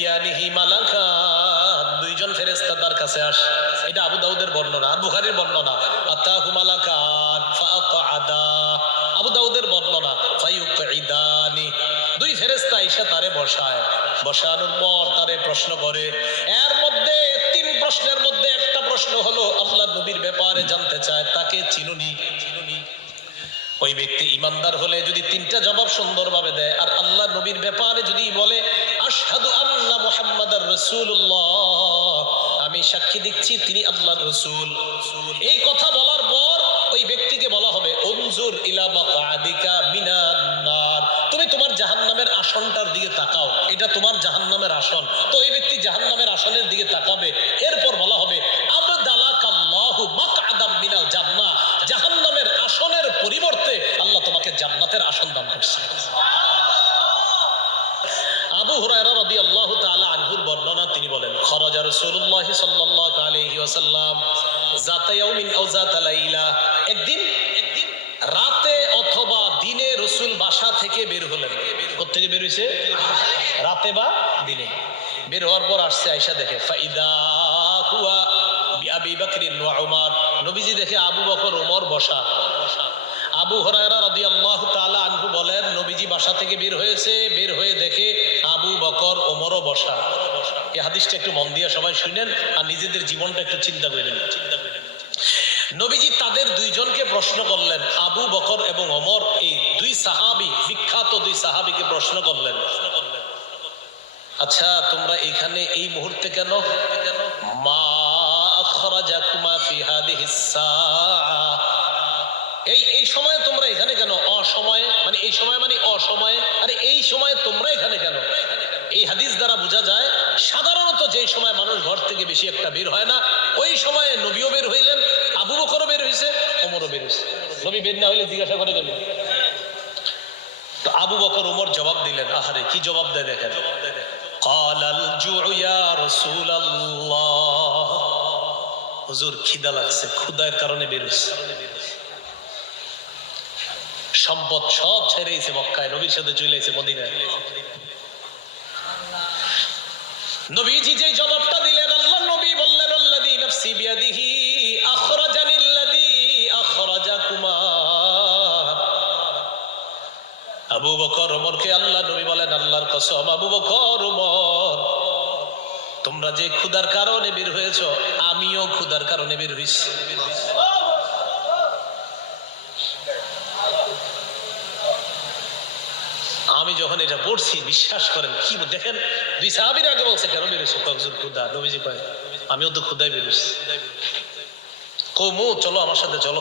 ইয়াতিয়ানিহি মালাকান, দুইজন ফেরেশতা তার কাছে আসে। এটা আবু দাউদের বর্ণনা আর বুখারীর বর্ণনা। আতাহু মালাকান ফাআকআদা, আবু দাউদের বর্ণনা ফায়ুকঈদানি, দুই ফেরেশতা এসে তারে বসায়। বসানোর পর তারে প্রশ্ন করে। এর মধ্যে তিন প্রশ্নের মধ্যে একটা প্রশ্ন হলো আল্লাহর নবীর ব্যাপারে জানতে চায়, তাকে চিনুনি? ওই ব্যক্তি ইমানদার হলে যদি তিনটা জবাব সুন্দরভাবে দেয় আর আল্লাহর নবীর ব্যাপারে যদি বলে আশহাদু আন্না মুহাম্মাদার রাসূলুল্লাহ, আমি সাক্ষী দিচ্ছি তিনি আল্লাহর রাসূল, এই কথা বলার পর ওই ব্যক্তিকে বলা হবে উনজুর ইলা মাকআদিকা মিনান নার, তুমি তোমার জাহান্নামের আসনটার দিকে তাকাও, এটা তোমার জাহান্নামের আসন। তো এই ব্যক্তি জাহান্নামের আসনের দিকে তাকাবে। এরপর বলা হবে আবদালাকাল্লাহু মাকআদাম মিনাল জান্নাহ, জাহান্নামের আসনের পরিবর্তে আল্লাহ তোমাকে জান্নাতের আসন দান করছে। আবু হুরায়রা রাদিয়াল্লাহু তাআলা আনহুর বর্ণনা, তিনি বলেন খরাজা রাসূলুল্লাহ সাল্লাল্লাহু আলাইহি ওয়াসাল্লাম যাতা ইয়াউমিন আও যাতা লাইলা, একদিন রাতে অথবা দিনে রাসূল বাসা থেকে বের হলেন। কোথা থেকে বের হইছে? রাতে বা দিনে। বের হওয়ার পর আসছে, আয়েশা দেখে ফাইদা হুয়া বিআবি বকর ওয়া উমর, নবীজি দেখে আবু বকর ওমর বসা। আবু হুরায়রা রাদিয়াল্লাহু তাআলা আনহু বলেন নবীজি বাসা থেকে বের হয়েছে, বের হয়ে দেখে আবু বকর ওমরও বসা। এই হাদিসটা একটু মন দিয়ে সবাই শুনেন আর নিজেদের জীবনটা একটু চিন্তা করেন। নবীজি তাদের দুইজনকে প্রশ্ন করলেন, আবু বকর এবং ওমর, এই দুই সাহাবী, বিখ্যাত দুই সাহাবীকে প্রশ্ন করলেন, আচ্ছা তোমরা এখানে এই মুহূর্তে কেন? মা আখরাজাকুমা ফি হাদিহিস সাআ, এই সময়ে তোমরা এখানে কেন? অসময়ে মানে এই সময় মানে অসময়ে, আরে এই সময়ে তোমরা এখানে কেন? এই হাদিস দ্বারা বোঝা যায় সাধারণত যে সময় মানুষ ঘর থেকে বেশি একটা বের হয় না, ওই সময়ে নবীও বের হইলেন, আবু বকরও বের হইছে, ওমরও বের হইছে। নবী বের না হইলে জিজ্ঞাসা করে দেবেন। তো আবু বকর ওমর জবাব দিলেন, আহারে কি জবাব দেয় দেখেন, ক্বালাল জুউ ইয়া রাসূলুল্লাহ, হুজুর খিদা লাগছে, ক্ষুধার কারণে বের হইছে। সম্পদ সব ছেড়েছে মক্কায়, নবীর সাথে চলে এসেছে মদিনায়। নবীজি যে জবাবটা দিলেন, আল্লাহর নবী বললেন আল্লাযী নাফসি বিয়াদিহি আখরাজানিল্লাযী আখরাজাকুমা। আবু বকর ওমরকে আল্লাহর নবী বলেন, আল্লাহর কসম আবু বকর ওমর, তোমরা যে ক্ষুধার কারণে বের হয়েছো, আমিও ক্ষুধার কারণে বের হইছি। আমি যখন এটা পড়ছি বিশ্বাস করেন কি দেখেন, দুই সাহাবীর আগে বলছে কেন বেরোছো? হুজুর ক্ষুধা। নবীজি কয় আমিও তো ক্ষুধায় বেরোছি। কওমু, চলো আমার সাথে চলো।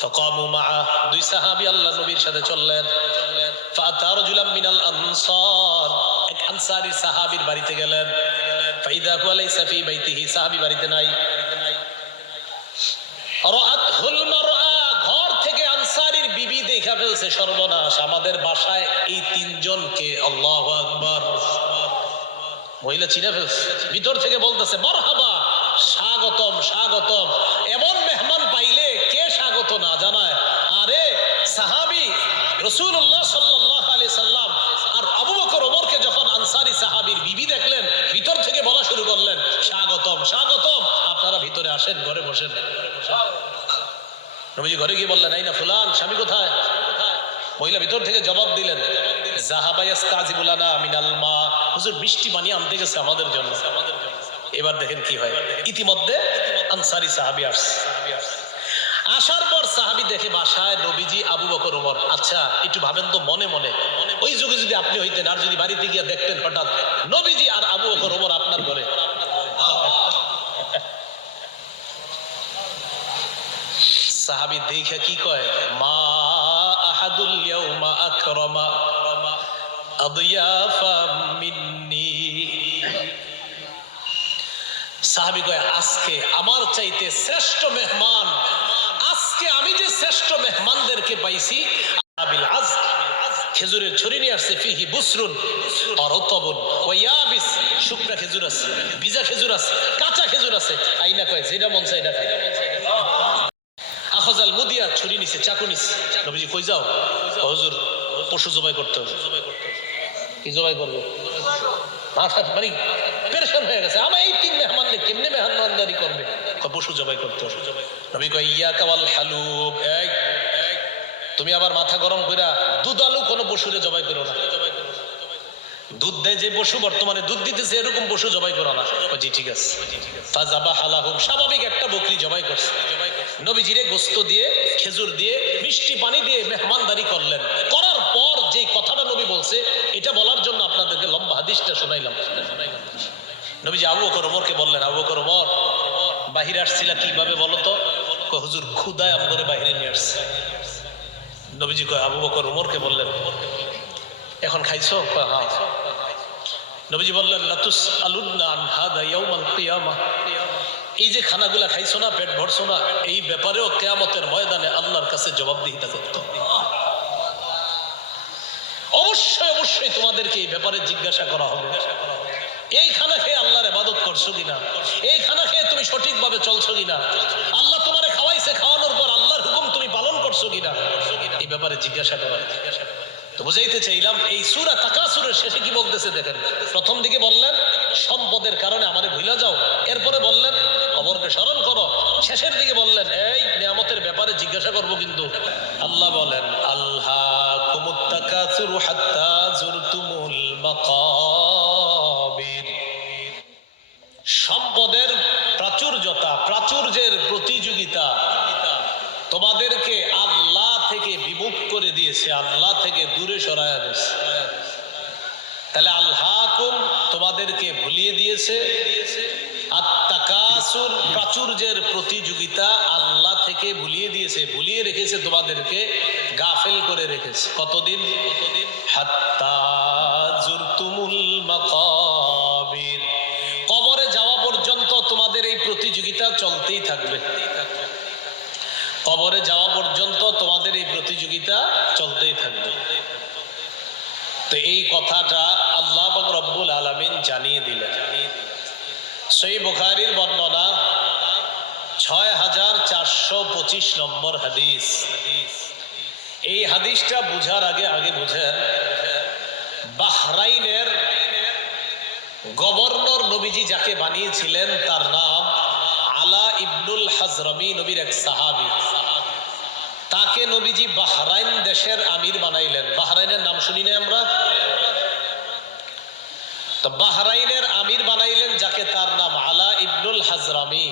ফাকামু মাআ, দুই সাহাবী আল্লাহর নবীর সাথে চললেন। ফাআতা রাজুলাম মিনাল আনসার, এক আনসারী সাহাবীর বাড়িতে গেলেন। ফাইদা হুয়া লাইসা ফি বাইতিহি, সাহাবী বাড়িতে নাই। রাআতহুল মারআ, ঘর থেকে আনসারীর বিবি দেখা ফেলছে, সর্বনাশ, আমাদের বাসায় এই তিনজনকে। আল্লাহু আকবার, মহিলা চিনে ফেলছে। ভিতর থেকে বলতেছে মারহাবা, স্বাগতম স্বাগতম। এমন মেহমান পাইলে কে স্বাগত না জানায়? আরে সাহাবী রাসূলুল্লাহ সাল্লাল্লাহু আলাইহি সাল্লাম আর আবু বকর ওমরকে যখন আনসারী সাহাবীর বিবি দেখলেন, ভিতর থেকে বলা শুরু করলেন স্বাগতম স্বাগতম, আপনারা ভিতরে আসেন, ঘরে বসেন। নবীজি ঘরে গিয়ে বললেন এই না ফুলান, স্বামী কোথায়? মহিলা ভিতর থেকে জবাব দিলেন যাহাবা ইস্তাজিবু লানা মিনাল মা, হুজুর বৃষ্টি পানি আনতে গেছে আমাদের জন্য। এবার দেখেন কি হয়, ইতিমধ্যে আনসারী সাহাবী আসছে। আসার পর সাহাবী দেখে বাসায় নবীজি, আবু বকর ওমর। আচ্ছা একটু ভাবেন তো মনে মনে, ওই যুগে যদি আপনি হইতেন আর যদি বাড়িতে গিয়ে দেখতেন হঠাৎ নবীজি আর আবু বকর ওমর আপনার ঘরে, সাহাবী দেখে কি কয়, মা আহাদুল ইয়াউমা আকরামা আদিয়াফা মিন্নি। সাহাবী কয় আজকে আমার চাইতে শ্রেষ্ঠ মেহমান, আজকে আমি যে শ্রেষ্ঠ মেহমানদেরকে পাইছি। আবিল আজক, খেজুরের ছড়ি নিয়ে আসছে, ফিহি বুসরুন আর রতবুন ওয়া ইয়াবিস, শুকনা খেজুর আছে, ভিজা খেজুর আছে, কাঁচা খেজুর আছে। আইনা কয় যেটা মন চাই এটা খাই। আখাজাল মুদিয়া, ছুরি নিছে, চাকু নিছে। নবীজি কই যাও? হুজুর পশু জবাই করতে হবে। কি জবাই করবে? মাথা মানে পেরেশান হয়ে গেছে, আমার এই 3 মেহমান নিয়ে কেমনে মেহমানদারি করবে? পশু জবাই করতে হবে। নবী কয় ইয়াকা ওয়াল হালুব, এই তুমি আবার মাথা গরম কইরা দুধালু কোনো পশুরে জবাই করো না। দুধ দেয় যে পশু, বর্তমানে দুধ দিতেছে এরকম পশু জবাই করো না। জি ঠিক আছে। ফাযাবাহা লাহুম, স্বাভাবিক একটা বকরি জবাই করছে। নবীজিরে গোশত দিয়ে, খেজুর দিয়ে, মিষ্টি পানি দিয়ে মেহমানদারি করলেন। করার পর যে কথাটা নবী বলছে, এটা বলার জন্য আপনাদেরকে লম্বা হাদিসটা শোনাইলাম। নবীজি আবু বকর ওমরকে বললেন, আবু বকর ওমর, বাহিরে আসছিলা কিভাবে বলো তো? হুজুর ক্ষুধায় আমগরে বাহিরে নিয়ে আসছে। নবীজি কয় আবু বকর ওমরকে বললেন, এখন খাইছো? হ্যাঁ। নবীজি বললেন, লাতুস আলুন্না আন হাদা ইয়াউমাল কিয়ামাহ, এই যে খানাগুলা খাইছো না, পেট ভরছো না, এই ব্যাপারেও কিয়ামতের ময়দানে আল্লাহর কাছে জবাবদিহিতা করতে হবে। অবশ্যই অবশ্যই তোমাদেরকে এই ব্যাপারে জিজ্ঞাসা করা হবে। এই খানা খেয়ে আল্লাহর ইবাদত করছো কিনা, এই খানা খেয়ে তুমি সঠিকভাবে চলছো কিনা, আল্লাহ তোমারে খাওয়াইছে, খাওয়ানোর পর আল্লাহর হুকুম তুমি পালন করছো কিনা, এই ব্যাপারে জিজ্ঞাসা করা। তো বুঝাইতে চাইলাম, এই সূরা তাকাসুরের শেষে কি বলতেছে দেখেন। প্রথম দিকে বললেন সম্পদের কারণে আমারে ভুলে যাও, এরপরে বললেন কবরকে স্মরণ করো, শেষের দিকে বললেন এই নিয়ামতের ব্যাপারে জিজ্ঞাসা করবো কিন্তু। আল্লাহ বলেন, আল্লাহকুমুত তাকাসুরু হাত্তা যুরতুমুল মাকাবির, সম্পদের প্রাচুর্যতা, প্রাচুর্যের প্রতিযোগিতা তোমাদেরকে আল্লাহ থেকে বিমুখ করে দিয়েছে, আল্লাহ থেকে দূরে সরায়া দিয়েছে। তাহলে আল্লাহকুম তোমাদেরকে ভুলিয়ে দিয়েছে, আত-তাকাসুর প্রাচুর্যের প্রতিযোগিতা আল্লাহ থেকে ভুলিয়ে দিয়েছে, ভুলিয়ে রেখেছে তোমাদেরকে, গাফেল করে রেখেছে। কতদিন? হাত্তা যুরতুমুল মাকাবির, কবরে যাওয়া পর্যন্ত তোমাদের এই প্রতিযোগিতা চলতেই থাকবে। কবরে যাওয়া পর্যন্ত তোমাদের এই প্রতিযোগিতা চলতেই থাকবে। তো এই কথাটা আল্লাহ পাক রব্বুল আলামিন জানিয়ে দিলেন। সহিহ বুখারীর বর্ণনা 6425 নম্বর হাদিস। এই হাদিসটা বুঝার আগে বুঝেন, বাহরাইনের গভর্নর নবীজি যাকে বানিয়েছিলেন তার নাম আলা ইবনুল হাজরামি, নবীর এক সাহাবী। তাকে নবীজি বাহরাইন দেশের আমির বানাইলেন। বাহরাইনের নাম শুনি না আমরা? তো বাহরাইনের আমির বানাইলেন যাকে, তার নাম আলা ইবনুল হাজরামি।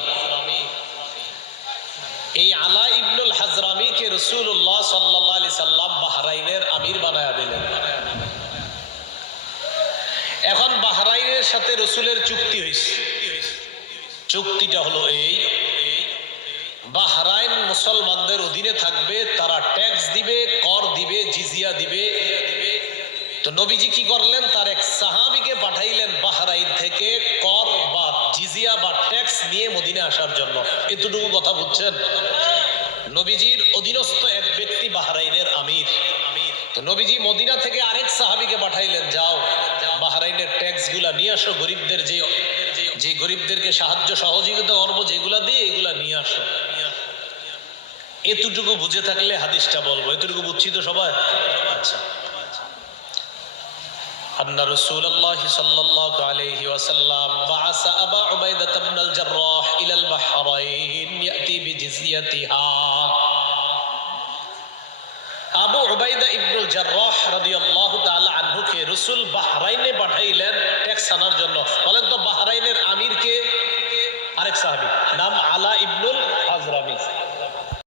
এই আলা ইবনুল হাজরামিকে রাসূলুল্লাহ সাল্লাল্লাহু আলাইহি সাল্লাম বাহরাইনের আমির বানায়া দিলেন। এখন বাহরাইনের সাথে রাসূলের চুক্তি হয়েছে। চুক্তিটা হলো এই, বাহরাইন মুসলমানদের অধীনে থাকবে, তারা ট্যাক্স দিবে, কর দিবে, জিজিয়া দিবে। তো নবীজি কি করলেন, তার এক সাহাবীকে পাঠাইলেন বাহরাইন থেকে কর বা জিজিয়া বা ট্যাক্স নিয়ে মদিনা আসার জন্য। এতটুকু কথা বুঝছেন? নবীজির অধীনস্থ এক ব্যক্তি বাহরাইনের আমির। তো নবীজি মদিনা থেকে আরেক সাহাবীকে পাঠাইলেন, যাও বাহরাইনের ট্যাক্স গুলা নিয়ে আসো, গরিবদের যে গরিবদেরকে সাহায্য সহযোগিতা করবো যেগুলা দিয়ে, এগুলা নিয়ে আসো। এতটুকু বুঝে থাকলে হাদিসটা বলবো। এতটুকু বুঝছি তো সবাই? আচ্ছা। আন্না রাসূলুল্লাহ সাল্লাল্লাহু আলাইহি ওয়াসাল্লাম বাআসা আবা উবাইদা ইবনুল জাররাহ ইলাল বাহরাইন ইয়াতি বিজিজিয়াতিহা। আবু উবাইদা ইবনুল জাররাহ রাদিয়াল্লাহু তাআলা আনহুকে রাসূল বাহরাইনে পাঠাইলেন ট্যাক্স আনার জন্য। বলেন তো বাহরাইনের আমির কে? আরেক সাহাবী।